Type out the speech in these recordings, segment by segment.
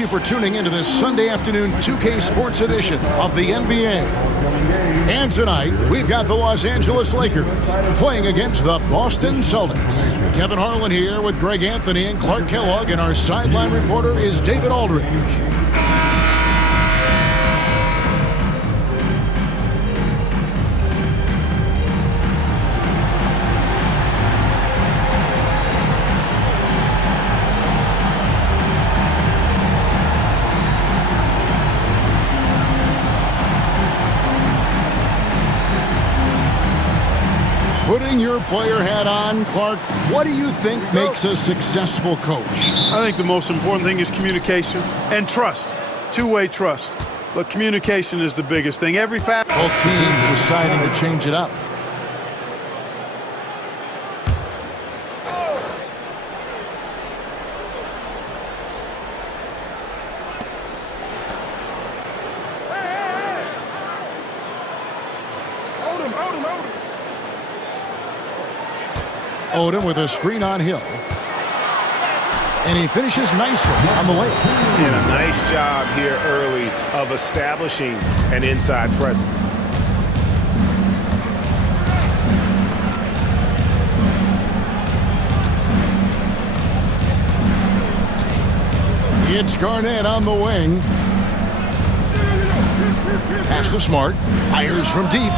you for tuning into this Sunday afternoon 2K Sports edition of the NBA. And tonight, we've got the Los Angeles Lakers playing against the Boston Celtics. Kevin Harlan here with Greg Anthony and Clark Kellogg, and our sideline reporter is David Aldridge. Putting your player hat on, Clark, what do you think makes a successful coach? I think the most important thing is communication and trust, two-way trust. But communication is the biggest thing. Both teams deciding to change it up. Odom with a screen on Hill. And he finishes nicely on the layup. And a nice job here early of establishing an inside presence. It's Garnett on the wing. Pass to Smart. Fires from deep.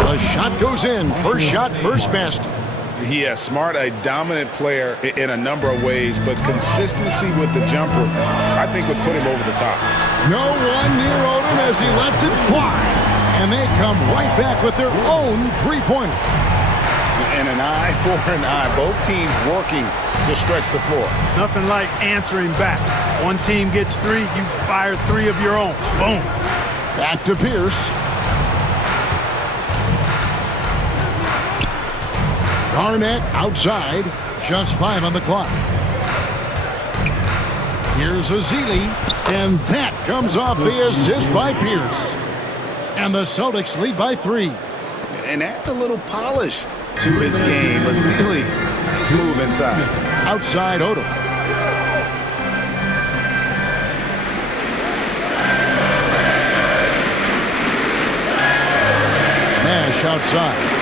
The shot goes in. First shot, first basket. Yeah, Smart, a dominant player in a number of ways, but consistency with the jumper, I think, would put him over the top. No one near Odom as he lets it fly. And they come right back with their own three-pointer. And an eye for an eye. Both teams working to stretch the floor. Nothing like answering back. One team gets three, you fire three of your own. Boom. Back to Pierce. Garnett outside, just 5 on the clock. Here's Azili, and that comes off the assist by Pierce. And the Celtics lead by 3. And add a little polish to his game. Azili, nice move inside. Outside Odom. Nash outside.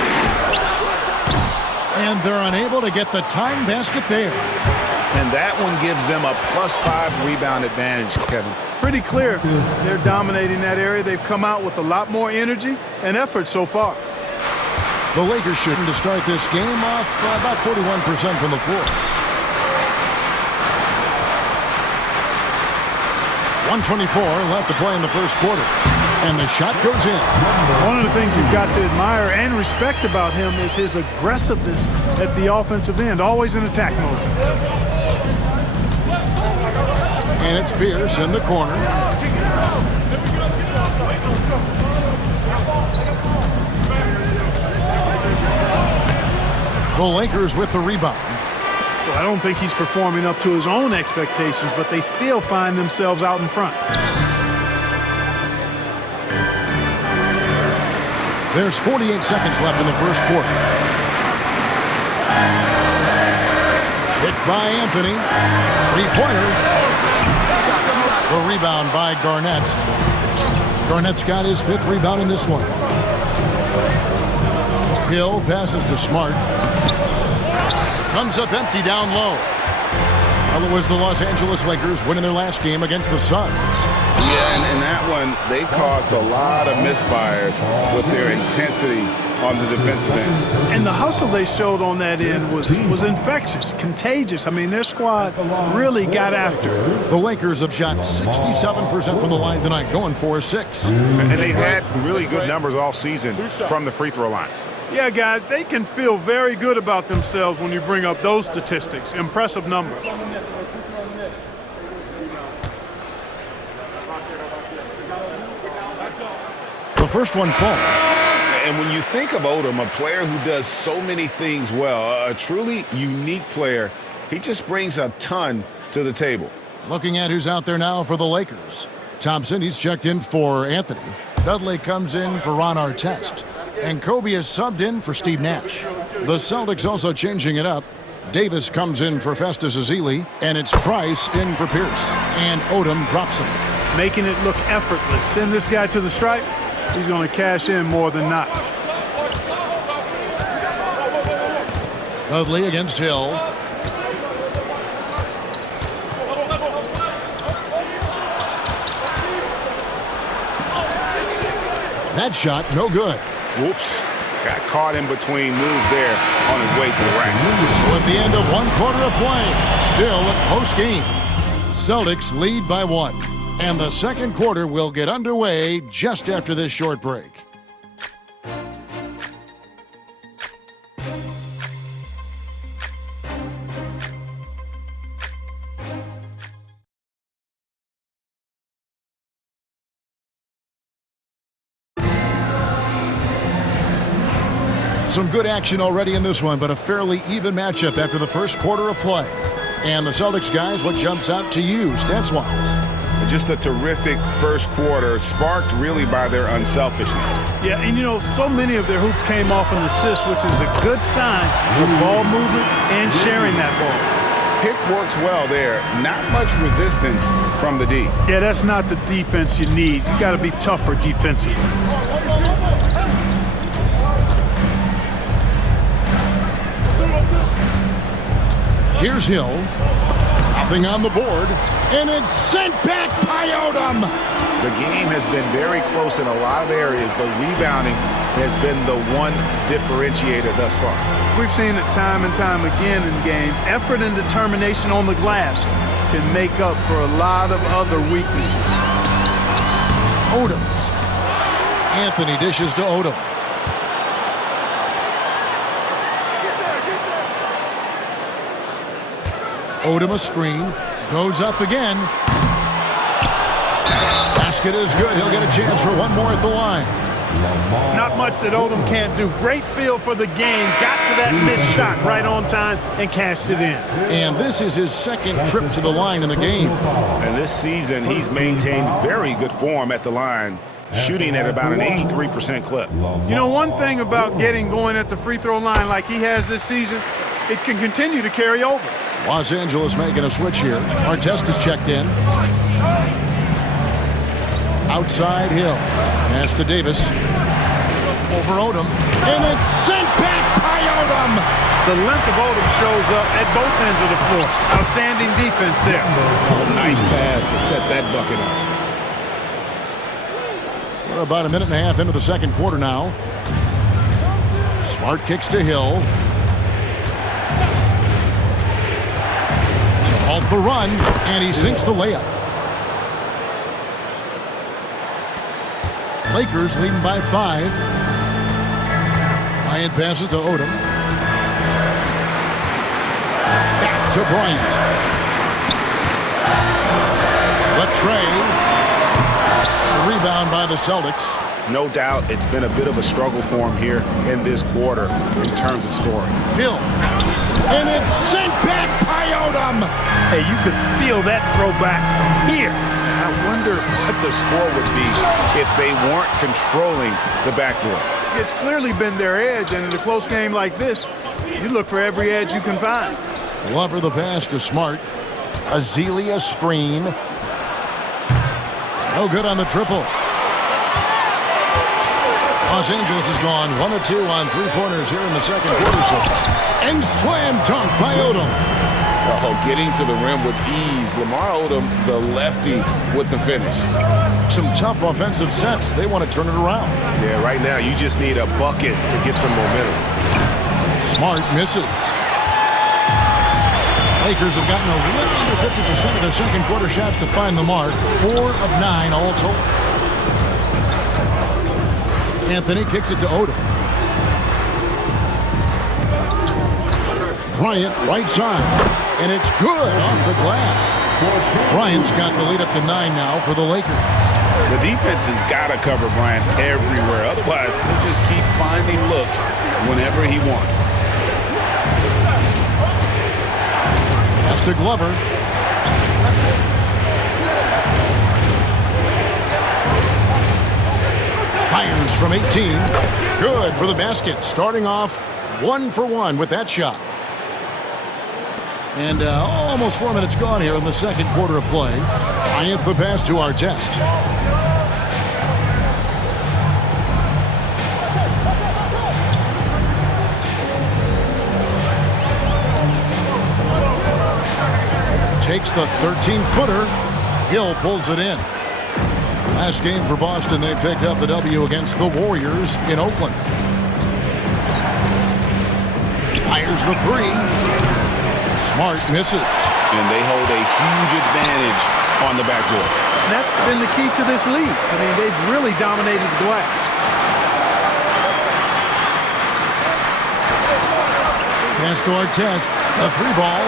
And they're unable to get the tying basket there. And that one gives them a +5 rebound advantage, Kevin. Pretty clear. They're dominating that area. They've come out with a lot more energy and effort so far. The Lakers shooting to start this game off about 41% from the floor. 1:24 left to play in the first quarter. And the shot goes in. One of the things you've got to admire and respect about him is his aggressiveness at the offensive end, always in attack mode. And it's Pierce in the corner. The Lakers with the rebound. Well, I don't think he's performing up to his own expectations, but they still find themselves out in front. There's 48 seconds left in the first quarter. Hit by Anthony. Three-pointer. The rebound by Garnett. Garnett's got his 5th rebound in this one. Hill passes to Smart. Comes up empty down low. Well, it was the Los Angeles Lakers winning their last game against the Suns. Yeah, and in that one, they caused a lot of misfires with their intensity on the defensive end. And the hustle they showed on that end was infectious, contagious. I mean, their squad really got after it. The Lakers have shot 67% from the line tonight, going 4-6. And they've had really good numbers all season from the free throw line. Yeah, guys, they can feel very good about themselves when you bring up those statistics. Impressive numbers. The first one falls. And when you think of Odom, a player who does so many things well, a truly unique player, he just brings a ton to the table. Looking at who's out there now for the Lakers. Thompson, he's checked in for Anthony. Dudley comes in for Ron Artest. And Kobe is subbed in for Steve Nash. The Celtics also changing it up. Davis comes in for Festus Ezeli, and it's Price in for Pierce. And Odom drops him. Making it look effortless. Send this guy to the stripe. He's going to cash in more than not. Dudley against Hill. That shot, no good. Whoops. Got caught in between moves there on his way to the rack. So at the end of 1 quarter of play, still a close game. Celtics lead by 1. And the second quarter will get underway just after this short break. Some good action already in this one, but a fairly even matchup after the first quarter of play. And the Celtics guys, what jumps out to you, stats-wise? Just a terrific first quarter, sparked really by their unselfishness. Yeah, and you know, so many of their hoops came off an assist, which is a good sign of ball movement and sharing that ball. Pick works well there. Not much resistance from the D. Yeah, that's not the defense you need. You got to be tougher defensively. Here's Hill. Nothing on the board. And it's sent back by Odom. The game has been very close in a lot of areas, but rebounding has been the one differentiator thus far. We've seen it time and time again in games. Effort and determination on the glass can make up for a lot of other weaknesses. Odom. Anthony dishes to Odom. Odom a screen, goes up again. Basket is good. He'll get a chance for one more at the line. Not much that Odom can't do. Great feel for the game. Got to that missed shot right on time and cashed it in. And this is his second trip to the line in the game. And this season, he's maintained very good form at the line, shooting at about an 83% clip. You know, one thing about getting going at the free throw line like he has this season, it can continue to carry over. Los Angeles making a switch here. Artest is checked in. Outside Hill. Pass to Davis. Over Odom. And it's sent back by Odom. The length of Odom shows up at both ends of the floor. Outstanding defense there. Nice pass to set that bucket up. We're about a minute and a half into the second quarter now. Smart kicks to Hill. The run, and he sinks the layup. Lakers leading by 5. Bryant passes to Odom. Back to Bryant. The rebound by the Celtics. No doubt it's been a bit of a struggle for him here in this quarter in terms of scoring. Hill. And it's sent back by Odom. Hey, you could feel that throwback from here. I wonder what the score would be if they weren't controlling the backboard. It's clearly been their edge, and in a close game like this, you look for every edge you can find. Glover the pass to Smart. Ezeli a screen. No good on the triple. Los Angeles has gone 1 of 2 on 3 pointers here in the second quarter. And slam dunk by Odom. Oh, getting to the rim with ease. Lamar Odom, the lefty, with the finish. Some tough offensive sets. They want to turn it around. Yeah, right now you just need a bucket to get some momentum. Smart misses. Lakers have gotten a little under 50% of their second quarter shots to find the mark. 4 of 9 all told. Anthony kicks it to Odom. Bryant right side. And it's good off the glass. Bryant's got the lead up to 9 now for the Lakers. The defense has got to cover Bryant everywhere. Otherwise, he'll just keep finding looks whenever he wants. Pass to Glover. Fires from 18. Good for the basket. Starting off 1 for 1 with that shot. And almost 4 minutes gone here in the second quarter of play. Bryant the pass to Artest. Takes the 13-footer. Hill pulls it in. Last game for Boston, they picked up the W against the Warriors in Oakland. Fires the three. Smart misses. And they hold a huge advantage on the backboard. And that's been the key to this league. I mean, they've really dominated the glass. Pass to Artest. A three ball.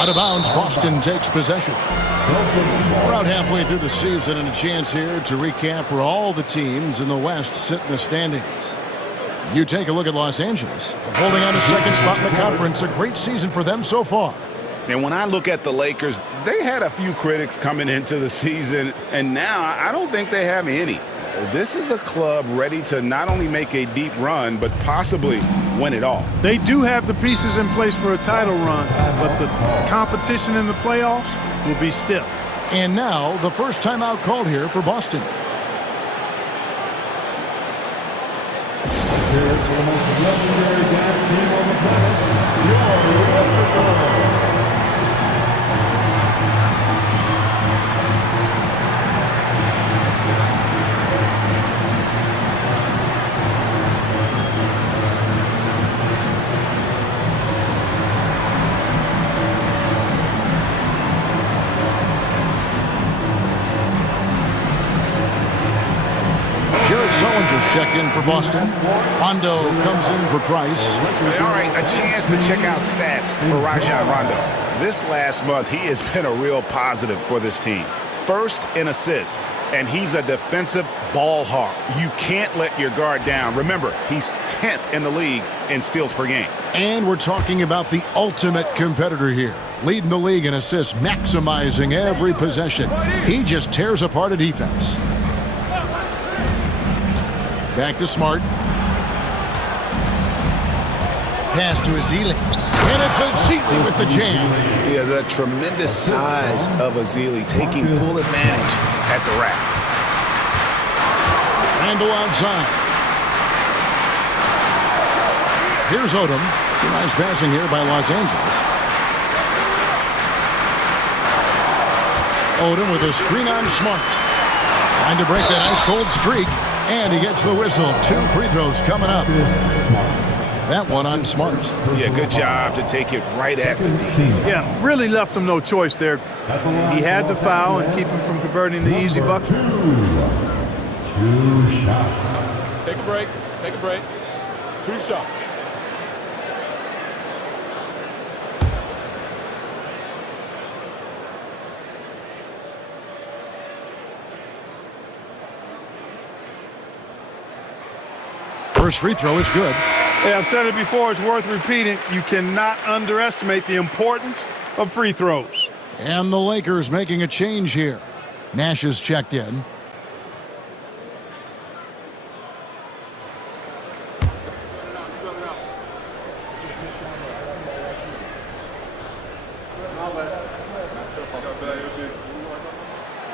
Out of bounds, Boston takes possession. Around halfway through the season and a chance here to recap where all the teams in the West sit in the standings. You take a look at Los Angeles. Holding on to second spot in the conference. A great season for them so far. And when I look at the Lakers, they had a few critics coming into the season, and now I don't think they have any. This is a club ready to not only make a deep run, but possibly win it all. They do have the pieces in place for a title run, but the competition in the playoffs will be stiff. And now the first timeout called here for Boston. Checked in for Boston. Rondo comes in for Price. All right, a chance to check out stats for Rajon Rondo. This last month, he has been a real positive for this team. First in assists, and he's a defensive ball hawk. You can't let your guard down. Remember, he's 10th in the league in steals per game. And we're talking about the ultimate competitor here. Leading the league in assists, maximizing every possession. He just tears apart a defense. Back to Smart. Pass to Ezeli. And it's Ezeli with the jam. Yeah, the tremendous size of Ezeli taking full advantage at the rack. Randle outside. Here's Odom. Nice passing here by Los Angeles. Odom with a screen on Smart. Trying to break that ice-cold streak. And he gets the whistle. 2 free throws coming up. That one on Smart. Yeah, good job to take it right at the D. Yeah, really left him no choice there. He had to foul and keep him from converting the easy bucket. Take a break. Take a break. 2 shots. First free throw is good. Yeah, I've said it before. It's worth repeating. You cannot underestimate the importance of free throws. And the Lakers making a change here. Nash is checked in.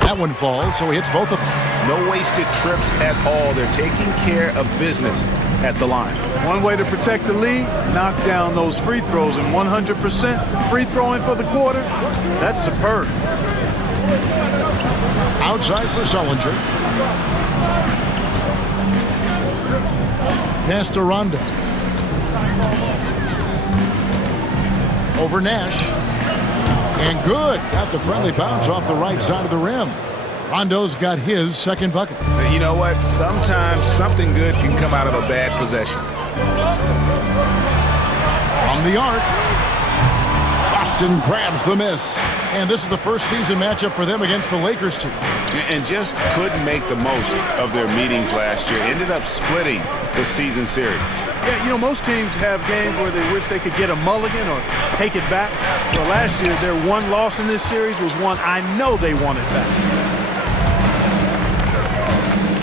That one falls, so he hits both of them. No wasted trips at all. They're taking care of business at the line. One way to protect the lead, knock down those free throws, and 100% free throwing for the quarter, that's superb. Outside for Sullinger. Pass to Rondo. Over Nash. And good. Got the friendly bounce off the right side of the rim. Rondo's got his second bucket. You know what? Sometimes something good can come out of a bad possession. From the arc. Boston grabs the miss. And this is the first season matchup for them against the Lakers team. And just couldn't make the most of their meetings last year. Ended up splitting the season series. Yeah, you know, most teams have games where they wish they could get a mulligan or take it back. But last year, their one loss in this series was one I know they wanted back.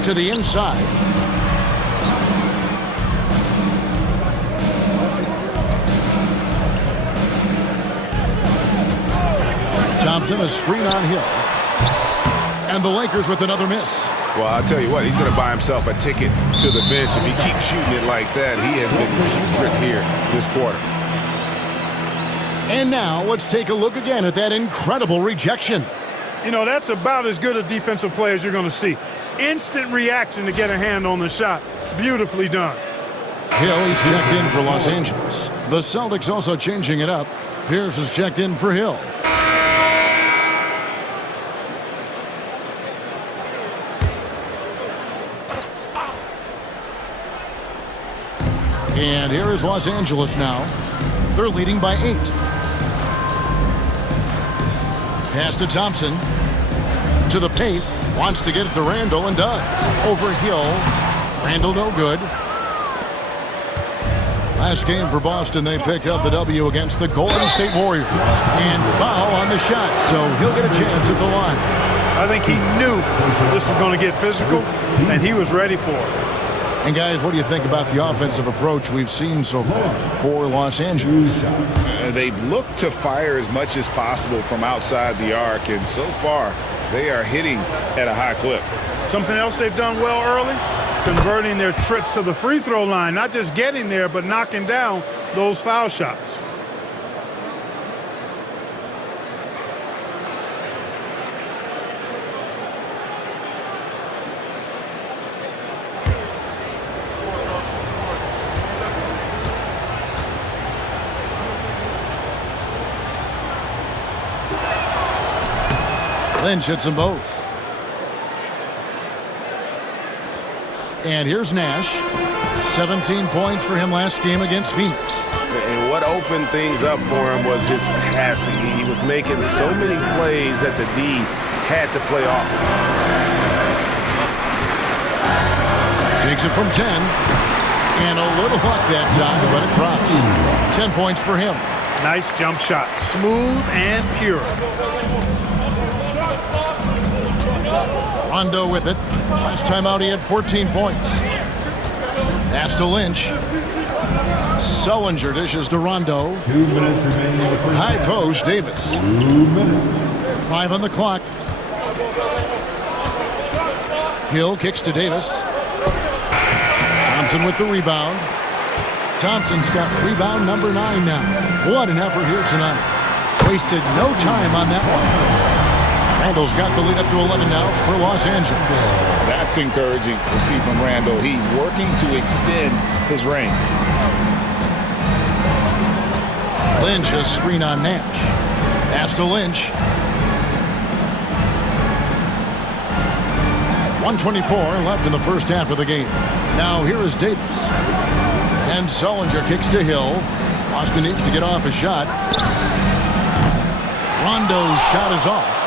To the inside. Thompson, a screen on Hill. And the Lakers with another miss. Well, I'll tell you what, he's going to buy himself a ticket to the bench. If he keeps shooting it like that, he has been putrid here this quarter. And now let's take a look again at that incredible rejection. You know, that's about as good a defensive play as you're going to see. Instant reaction to get a hand on the shot. Beautifully done. Hill, he's checked in for Los Angeles. The Celtics also changing it up. Pierce is checked in for Hill. And here is Los Angeles now. They're leading by 8. Pass to Thompson. To the paint. Wants to get it to Randall and does. Over Hill. Randall no good. Last game for Boston, they picked up the W against the Golden State Warriors. And foul on the shot, so he'll get a chance at the line. I think he knew this was going to get physical, and he was ready for it. And guys, what do you think about the offensive approach we've seen so far for Los Angeles? They've looked to fire as much as possible from outside the arc, and so far they are hitting at a high clip. Something else they've done well early, converting their trips to the free throw line, not just getting there, but knocking down those foul shots. Lynch hits them both. And here's Nash. 17 points for him last game against Phoenix. And what opened things up for him was his passing. He was making so many plays that the D had to play off of him. Takes it from 10. And a little luck that time, but it drops. 10 points for him. Nice jump shot. Smooth and pure. Rondo with it. Last time out he had 14 points. Pass to Lynch. Sullinger dishes to Rondo. 2 minutes remaining in the first High half. post, Davis. 2 minutes. 5 on the clock. Hill kicks to Davis. Thompson with the rebound. Thompson's got rebound number 9 now. What an effort here tonight. Wasted no time on that one. Randall's got the lead up to 11 now for Los Angeles. That's encouraging to see from Randall. He's working to extend his range. Lynch, a screen on Nash. Pass to Lynch. 1:24 left in the first half of the game. Now here is Davis. And Sullinger kicks to Hill. Boston needs to get off a shot. Rondo's shot is off.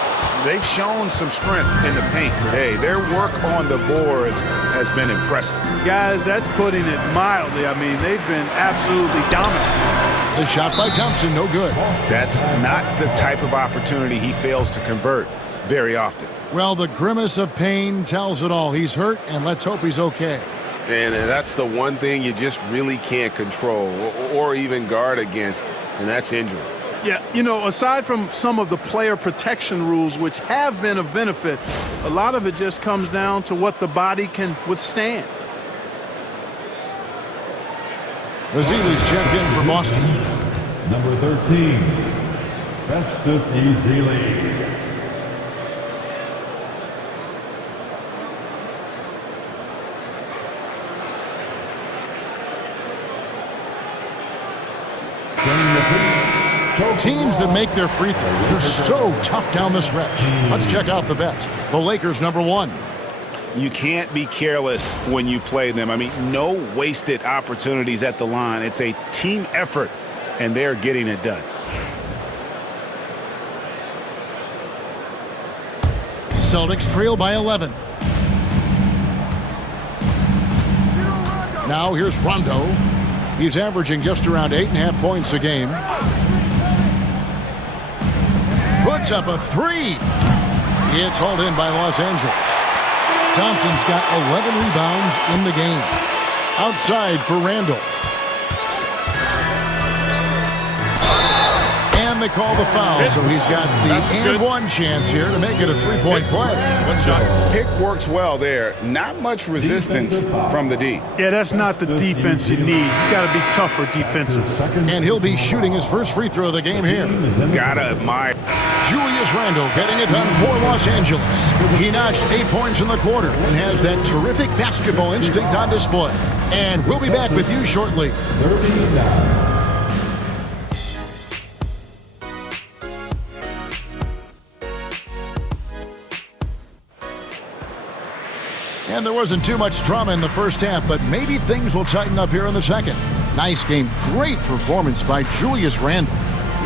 They've shown some strength in the paint today. Their work on the boards has been impressive. Guys, that's putting it mildly. I mean, they've been absolutely dominant. The shot by Thompson, no good. That's not the type of opportunity he fails to convert very often. Well, the grimace of pain tells it all. He's hurt, and let's hope he's okay. And that's the one thing you just really can't control or even guard against, and that's injury. Yeah, you know, aside from some of the player protection rules, which have been of benefit, a lot of it just comes down to what the body can withstand. Ezeli's checked in for Boston. Number 13, Festus Ezeli. Teams that make their free throws, they're so tough down the stretch. Let's check out the best. The Lakers, number 1. You can't be careless when you play them. I mean, no wasted opportunities at the line. It's a team effort, and they're getting it done. Celtics trail by 11. Now here's Rondo. He's averaging just around 8.5 points a game. Puts up a 3. It's hauled in by Los Angeles. Thompson's got 11 rebounds in the game. Outside for Randall. And the they call the foul, so he's got the and one chance here to make it a three-point play. Good shot. Pick works well there. Not much resistance from the D. Yeah, that's not the defense you need. You got to be tougher defensive. And he'll be shooting his first free throw of the game here. Gotta admire. Julius Randle getting it done for Los Angeles. He notched 8 points in the quarter and has that terrific basketball instinct on display. And we'll be back with you shortly. 39. And there wasn't too much drama in the first half, but maybe things will tighten up here in the second. Nice game. Great performance by Julius Randle.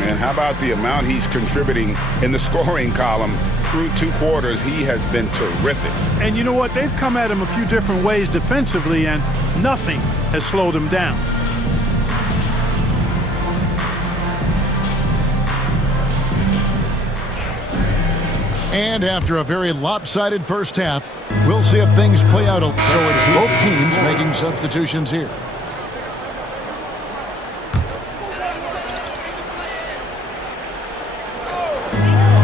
And how about the amount he's contributing in the scoring column through 2 quarters? He has been terrific. And you know what? They've come at him a few different ways defensively, and nothing has slowed him down. And after a very lopsided first half, we'll see if things play out. So it's both teams making substitutions here.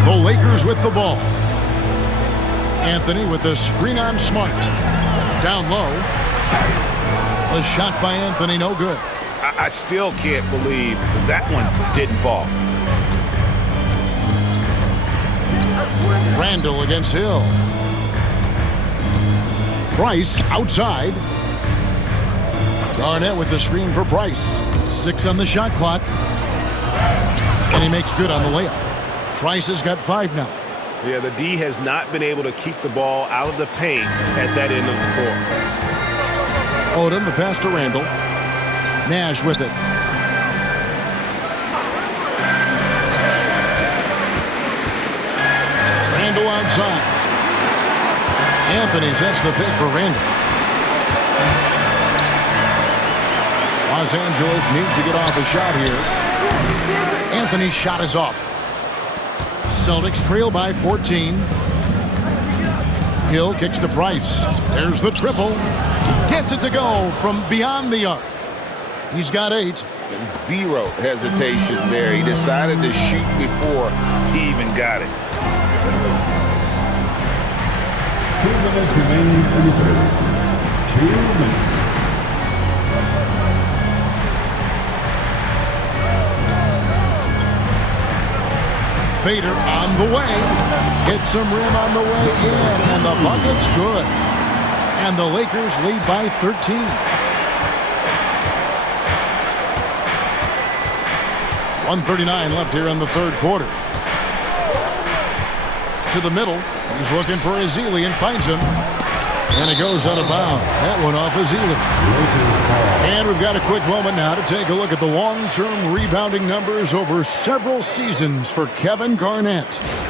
The Lakers with the ball. Anthony with the screen on Smart. Down low. A shot by Anthony, no good. I still can't believe that one didn't fall. Randle against Hill. Price outside. Garnett with the screen for Price. 6 on the shot clock. And he makes good on the layup. Price has got 5 now. Yeah, the D has not been able to keep the ball out of the paint at that end of the floor. Odom, the pass to Randle. Nash with it. Randle outside. Anthony sets the pick for Randle. Los Angeles needs to get off a shot here. Anthony's shot is off. Celtics trail by 14. Hill kicks to Price. There's the triple. Gets it to go from beyond the arc. He's got 8. Zero hesitation there. He decided to shoot before he even got it. 2 minutes remaining in the third. 2 minutes. Fader on the way. Hits some rim on the way in, and the bucket's good. And the Lakers lead by 13. .139 left here in the third quarter. To the middle. He's looking for Ezeli and finds him. And it goes out of bounds. That one off Ezeli. And we've got a quick moment now to take a look at the long-term rebounding numbers over several seasons for Kevin Garnett.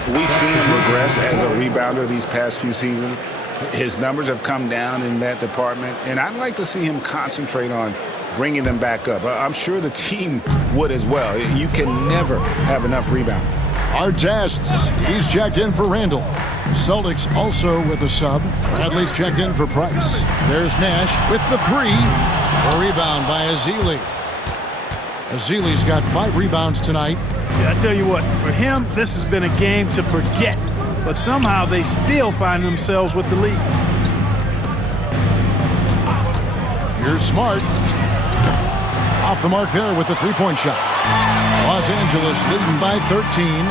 We've seen him regress as a rebounder these past few seasons. His numbers have come down in that department, and I'd like to see him concentrate on bringing them back up. I'm sure the team would as well. You can never have enough rebound. Our tests. He's checked in for Randle. Celtics also with a sub. Bradley's checked in for Price. There's Nash with the 3. A rebound by Ezeli. Ezeli's got 5 rebounds tonight. Yeah, I tell you what, for him, this has been a game to forget. But somehow they still find themselves with the lead. Here's Smart. Off the mark there with the 3-point shot. Los Angeles leading by 13.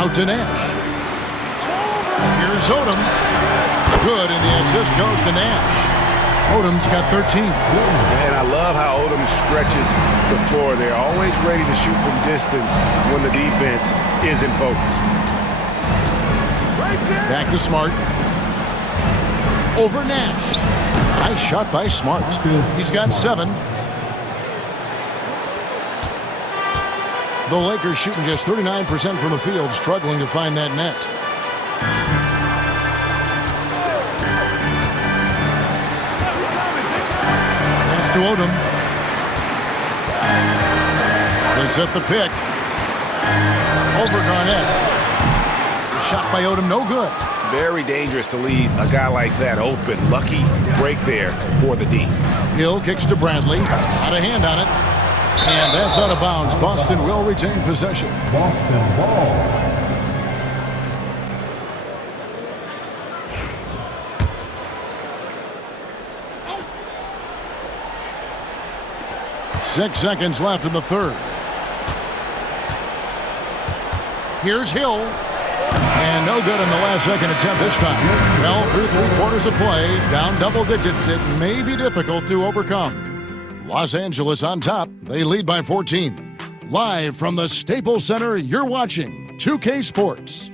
Out to Nash. Here's Odom. Good, and the assist goes to Nash. Odom's got 13. And I love how Odom stretches the floor. They're always ready to shoot from distance when the defense isn't focused. Back to Smart. Over Nash. Nice shot by Smart. He's got 7. The Lakers shooting just 39% from the field, struggling to find that net. Pass to Odom. They set the pick. Over Garnett. Shot by Odom, no good. Very dangerous to leave a guy like that open. Lucky break there for the D. Hill kicks to Bradley. Got a hand on it. And that's out of bounds. Boston will retain possession. Boston ball. 6 seconds left in the third. Here's Hill. And no good in the last second attempt this time. Well, through 3 quarters of play, down double digits, it may be difficult to overcome. Los Angeles on top. They lead by 14. Live from the Staples Center, you're watching 2K Sports.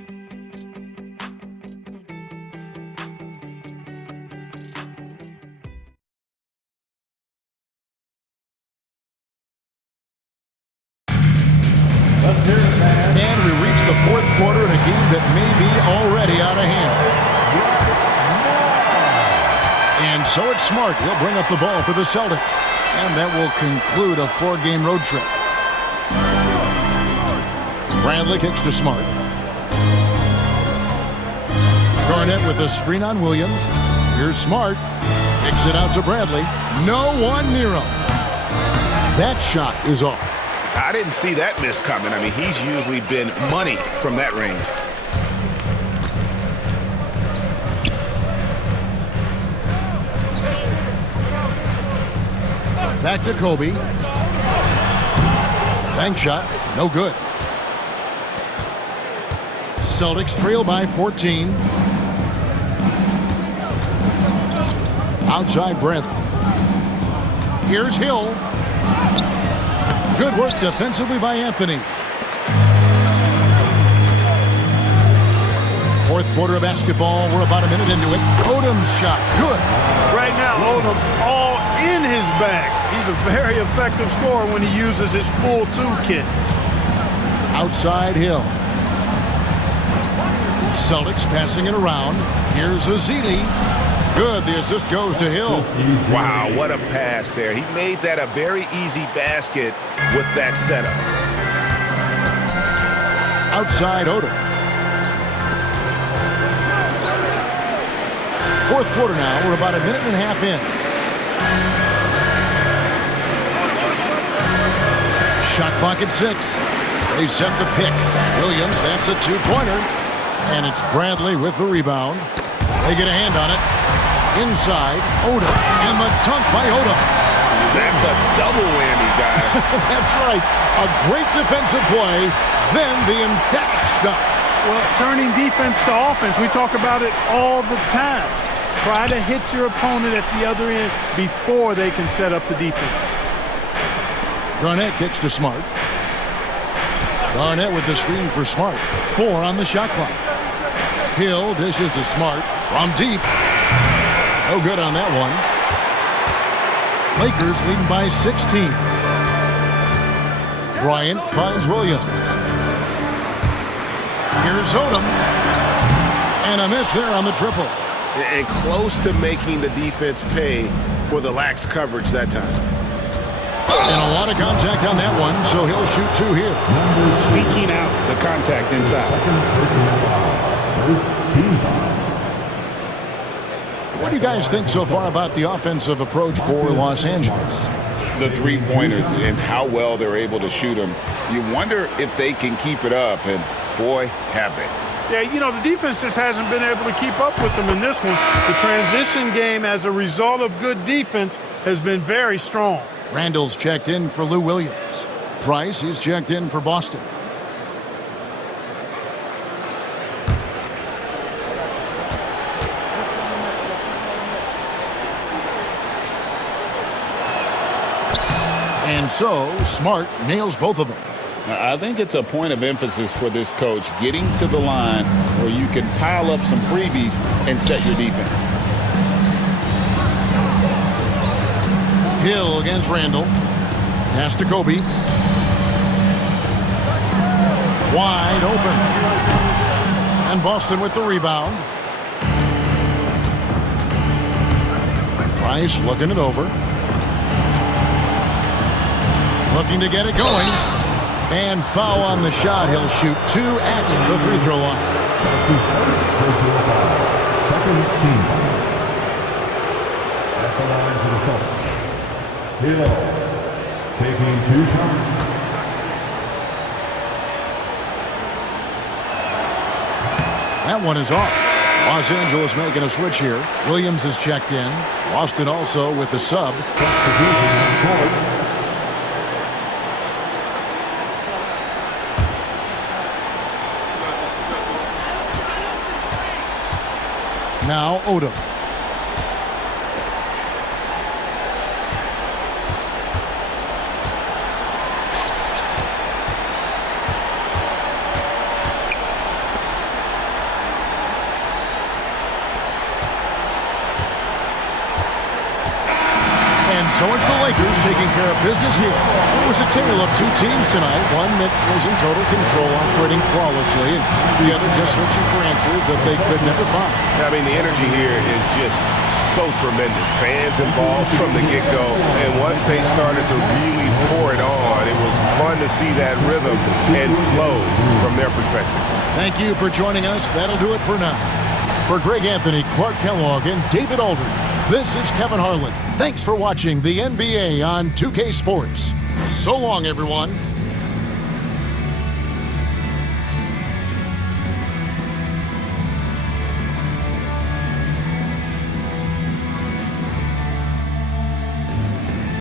And we reach the fourth quarter in a game that may be already out of hand. And so it's Smart. He'll bring up the ball for the Celtics. And that will conclude a 4-game road trip. Bradley kicks to Smart. Garnett with a screen on Williams. Here's Smart. Kicks it out to Bradley. No one near him. That shot is off. I didn't see that miss coming. I mean, he's usually been money from that range. Back to Kobe. Bank shot. No good. Celtics trail by 14. Outside Bradley. Here's Hill. Good work defensively by Anthony. Fourth quarter of basketball. We're about a minute into it. Odom's shot. Good. Right now, Odom all in his bag. He's a very effective scorer when he uses his full toolkit. Outside Hill. Celtics passing it around. Here's Azili. Good. The assist goes to Hill. Wow, what a pass there. He made that a very easy basket with that setup. Outside Odom. Fourth quarter now. We're about a minute and a half in. Shot clock at 6. They set the pick. Williams, that's a 2-pointer. And it's Bradley with the rebound. They get a hand on it. Inside, Odom. And the dunk by Odom. That's a double whammy, guys. That's right. A great defensive play, then the emphatic stuff. Well, turning defense to offense, we talk about it all the time. Try to hit your opponent at the other end before they can set up the defense. Garnett kicks to Smart. Garnett with the screen for Smart. 4 on the shot clock. Hill dishes to Smart from deep. No good on that one. Lakers leading by 16. Bryant finds Williams. Here's Odom. And a miss there on the triple. And close to making the defense pay for the lax coverage that time. And a lot of contact on that one, so he'll shoot 2 here. Seeking out the contact inside. First team foul. What do you guys think so far about the offensive approach for Los Angeles? The 3-pointers and how well they're able to shoot them. You wonder if they can keep it up, and boy, have they. Yeah, you know, the defense just hasn't been able to keep up with them in this one. The transition game, as a result of good defense, has been very strong. Randall's checked in for Lou Williams. Price is checked in for Boston. And so, Smart nails both of them. I think it's a point of emphasis for this coach, getting to the line where you can pile up some freebies and set your defense. Hill against Randall. Pass to Kobe. Wide open. And Boston with the rebound. Price looking it over. Looking to get it going. And foul on the shot. He'll shoot 2 at the free throw line. That's his first personal foul. Second team foul. At the line for the Celtics. Hill. taking 2 shots. That one is off. Los Angeles making a switch here. Williams is checked in. Boston also with the sub. Substitution on court. Now Odom. So it's the Lakers taking care of business here. It was a tale of 2 teams tonight. One that was in total control, operating flawlessly, and the other just searching for answers that they could never find. I mean, the energy here is just so tremendous. Fans involved from the get-go, and once they started to really pour it on, it was fun to see that rhythm and flow from their perspective. Thank you for joining us. That'll do it for now. For Greg Anthony, Clark Kellogg, and David Aldridge, this is Kevin Harlan. Thanks for watching the NBA on 2K Sports. So long, everyone.